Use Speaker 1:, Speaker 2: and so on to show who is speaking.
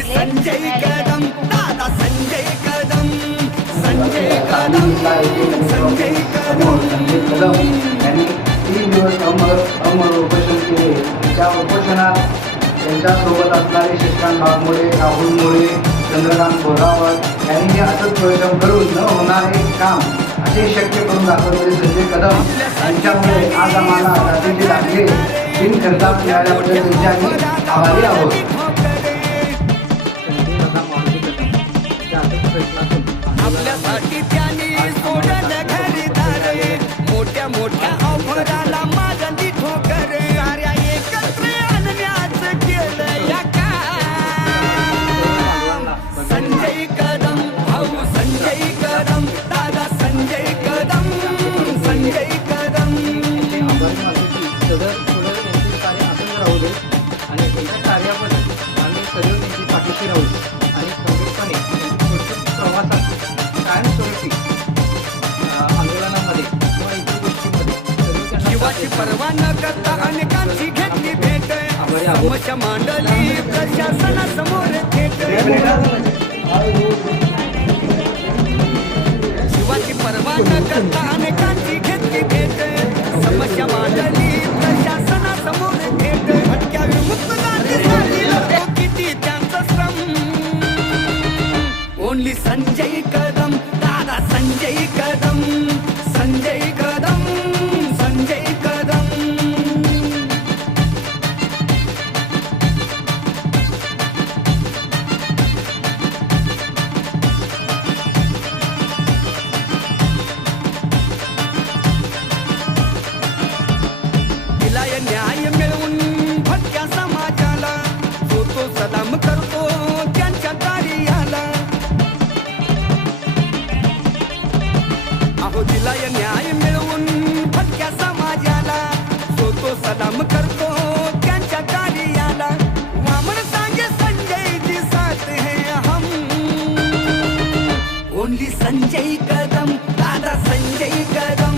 Speaker 1: Only Sanjay Kadam दादा संजय कदम संजय कदम संजय कदम.
Speaker 2: यांनी तीन दिवस अमर अमर उपोषण केले त्या उपोषणात त्यांच्यासोबत असणारे शिक्षण नागमोडे राहुल मोरे चंद्रकांत बोरावत यांनी हे असंच प्रयोजन करून न होणारे काम असे शक्य करून दाखवलेले संजय कदम यांच्यामुळे आज आम्हाला जातीचे दाखले बिनखर्चात मिळाल्याबद्दल त्यांच्या आम्ही आभारी आहोत.
Speaker 1: मोठ्या अवघडाला ऑफराला मागली ठोकर. अरे एकत्र आणण्याच केलं या का? संजय कदम भाऊ संजय कदम दादा संजय कदम संजय कदम.
Speaker 2: आणि त्यांच्या कार्याबद्दल आम्ही सदैव त्यांची पाठीशी राहू.
Speaker 1: शिवाची पर्वा न करता अनेकांची घेतली भेट. समस्या मांडली प्रशासनासमोर थेट. शिवाची पर्वा न करता अनेकांची घेतली भेट. समस्या मांडली प्रशासनासमोर थेट. भटक्या विमुक्त किती त्यांचा श्रम. ओनली संजय कदम दादा संजय कदम संजय कदम. विलय न्याय मिळवून समाजाला तो तो सलाम करतो, त्यांच्या कार्याला वामन सांगे संजय जी साथ हे हम ओनली संजय कदम, दादा संजय कदम.